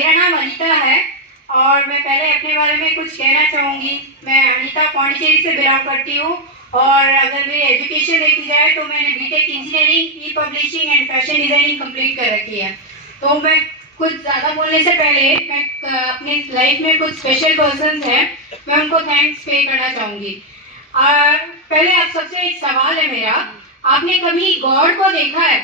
मेरा नाम अनीता है और मैं पहले अपने बारे में कुछ कहना चाहूँगी। मैं अनीता पौंडीचेरी से बिलोंग करती हूँ और अगर मेरी एजुकेशन देखी जाए तो मैंने BTech engineering, e publishing and fashion designing complete कर रखी है। तो मैं कुछ ज़्यादा बोलने से पहले मैं अपनी लाइफ में कुछ स्पेशल पर्सन्स हैं, मैं उनको थैंक्स पे करना चाहूँगी। पहले आप सबसे एक सवाल है मेरा, आपने कभी गॉड को देखा है?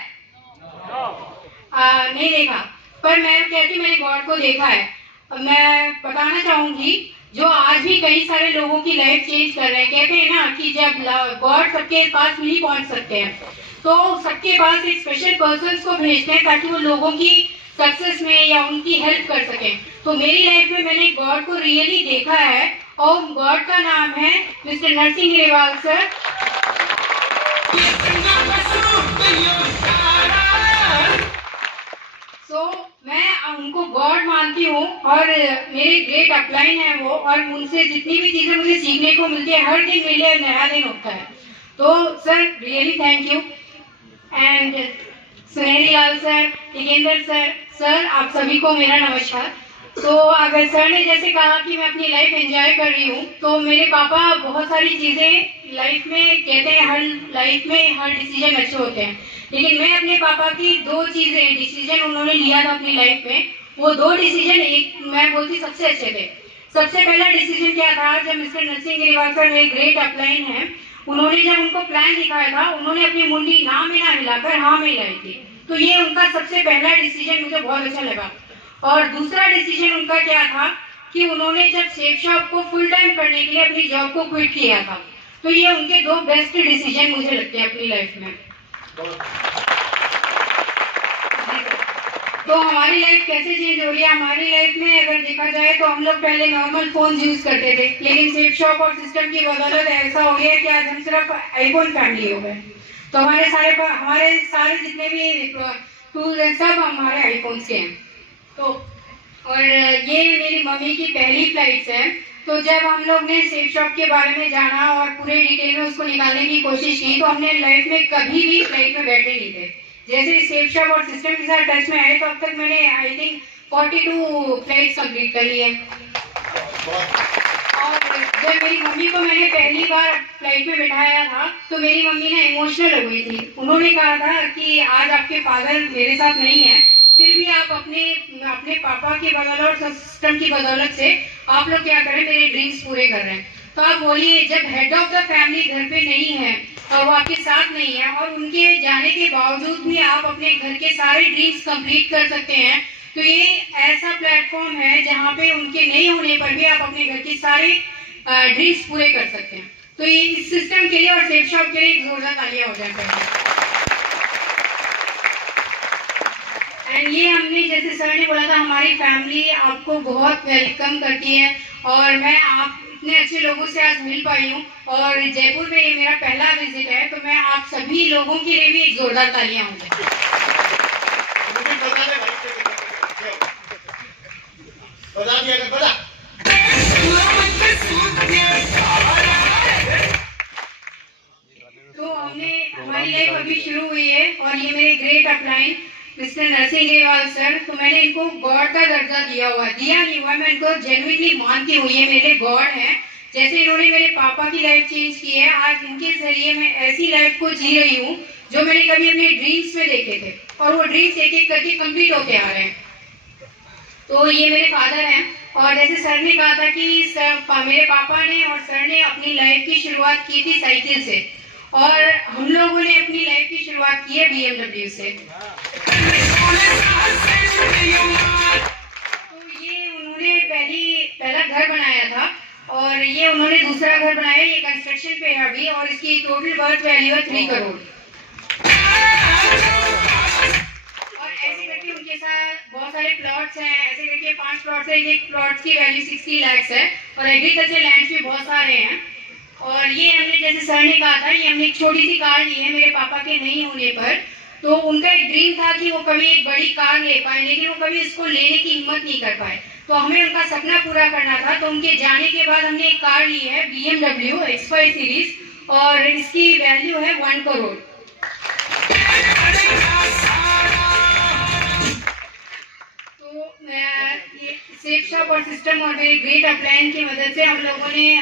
नहीं देखा, पर मैं कहती हूँ मैंने गॉड को देखा है। मैं बताना चाहूंगी जो आज भी कई सारे लोगों की लाइफ चेंज कर रहे हैं। कहते हैं ना कि जब गॉड सबके पास नहीं पहुंच सकते हैं तो सबके पास एक स्पेशल पर्सन को भेजते हैं ताकि वो लोगों की सक्सेस में या उनकी हेल्प कर सकें। तो मेरी लाइफ में मैंने गॉड को रियली देखा है और गॉड का नाम है मिस्टर नरसिंह ग्रेवाल सर। मैं उनको गॉड मानती हूँ और मेरे ग्रेट अपलाइन है वो, और उनसे जितनी भी चीज़ें मुझे सीखने को मिलती है, हर दिन मेरे लिए नया दिन होता है। तो sir really thank you. And सुनहरी लाल सर, टिकेंद्र सर, सर आप सभी को मेरा नमस्कार। तो अगर सर ने जैसे कहा कि मैं अपनी लाइफ एंजॉय कर रही हूँ, तो मेरे पापा बहुत सारी चीज़ें लाइफ में कहते हैं, हर लाइफ में हर डिसीजन अच्छे होते हैं, लेकिन मैं अपने पापा की दो चीज़ें डिसीजन उन्होंने लिया था अपनी लाइफ में, वो दो डिसीजन एक मैं बोलती सबसे अच्छे थे। सबसे पहला डिसीजन क्या था, जब मिस्टर नरसिंह ग्रेवाल सर मेरे ग्रेट अपलाइन हैं, उन्होंने जब उनको प्लान दिखाया था, उन्होंने अपनी मुंडी ना में ना हिलाकर हाँ में हिलाई थी। तो ये उनका सबसे पहला डिसीजन मुझे बहुत अच्छा लगा। और दूसरा डिसीजन उनका क्या था कि उन्होंने जब सेफ शॉप को फुल टाइम करने के लिए अपनी जॉब को क्विट किया था। तो ये उनके दो बेस्ट डिसीजन मुझे लगते हैं अपनी लाइफ में। तो हमारी लाइफ कैसे चेंज हो रही है? हमारी लाइफ में अगर देखा जाए तो हम लोग पहले नॉर्मल फोन यूज करते थे, लेकिन सेफ शॉप और सिस्टम की बदौलत ऐसा हो गया कि आज हम सिर्फ आईफोन फैमिली हो गए। तो हमारे सारे जितने भी टूल्स हैं सब हमारे आईफोन्स के हैं। तो और ये मेरी मम्मी की पहली फ्लाइट्स है। तो जब हम लोग ने सेफ शॉप के बारे में जाना और पूरे डिटेल में उसको निकालने की कोशिश की, तो हमने लाइफ में कभी भी फ्लाइट में बैठे नहीं थे। जैसे सेफ शॉप और सिस्टम के साथ टच में आए तो अब तक मैंने आई थिंक 42 फ्लाइट्स कंप्लीट कर ली है। और जब मेरी मम्मी को मैंने पहली बार फ्लाइट में बिठाया था तो मेरी मम्मी ना इमोशनल हो गई थी। उन्होंने कहा था कि आज आपके फादर मेरे साथ नहीं है, फिर भी आप अपने पापा की बदौलत और सिस्टम की बदौलत से आप लोग क्या करें, मेरे ड्रीम्स पूरे कर रहे हैं। तो आप बोलिए, जब हेड ऑफ द फैमिली घर पे नहीं है और वो आपके साथ नहीं है और उनके जाने के बावजूद भी आप अपने घर के सारे ड्रीम्स कंप्लीट कर सकते हैं, तो ये ऐसा प्लेटफॉर्म है जहाँ पे उनके नहीं होने पर भी आप अपने घर के सारे ड्रीम्स पूरे कर सकते हैं। तो ये इस सिस्टम के लिए और सेफ शॉप के लिए एक जोरदार तालियां हो जाए। एंड ये हमने जैसे सर ने बोला था, हमारी फैमिली आपको बहुत वेलकम करती है और मैं आप इतने अच्छे लोगों से आज मिल पाई हूँ। और जयपुर में ये मेरा पहला विजिट है, तो मैं आप सभी लोगों के लिए भी एक जोरदार तालियां हो जाए। तो हमारी लाइफ अभी शुरू हुई है और ये मेरे great upline mister Narsingh Grewal sir, तो मैंने इनको गॉड का दर्जा दिया नहीं हुआ, मैं इनको जेन्युइनली मानती हूँ, ये मेरे गॉड हैं। जैसे इन्होंने मेरे पापा की लाइफ चेंज की है, आज इनके जरिए मैं ऐसी लाइफ को जी रही हूँ जो मैंने कभी अपने ड्रीम्स में देखे थे, और वो ड्रीम्स एक एक करके कंप्लीट होते आ रहे हैं। तो ये मेरे फादर हैं। और जैसे सर ने कहा था कि मेरे पापा ने और सर ने अपनी लाइफ की शुरुआत की थी साइकिल से, और हम लोगों ने अपनी लाइफ की शुरुआत की है BMW से। तो ये उन्होंने पहला घर बनाया था और ये उन्होंने दूसरा घर बनाया, ये कंस्ट्रक्शन पे है अभी, और इसकी टोटल वर्थ वैल्यू है 3 करोड़। और ऐसे करके उनके साथ बहुत सारे प्लॉट्स हैं, ऐसे करके 5 प्लॉट्स है, एक प्लॉट की वैल्यू 60 लाख है, और एग्रीकल्चर लैंड भी बहुत सारे हैं। और ये हमने जैसे सर ने कहा था, ये हमने एक छोटी सी कार ली है मेरे पापा के नहीं होने पर। तो उनका एक ड्रीम था कि वो कभी एक बड़ी कार ले पाए, लेकिन वो कभी इसको लेने की हिम्मत नहीं कर पाए, तो हमें उनका सपना पूरा करना था। तो उनके जाने के बाद हमने एक कार ली है BMW X5 सीरीज, और इसकी वैल्यू है 1 करोड़। तो सेफ शॉप और सिस्टम और मेरे ग्रेट अपलाइन की मदद से हम लोगों ने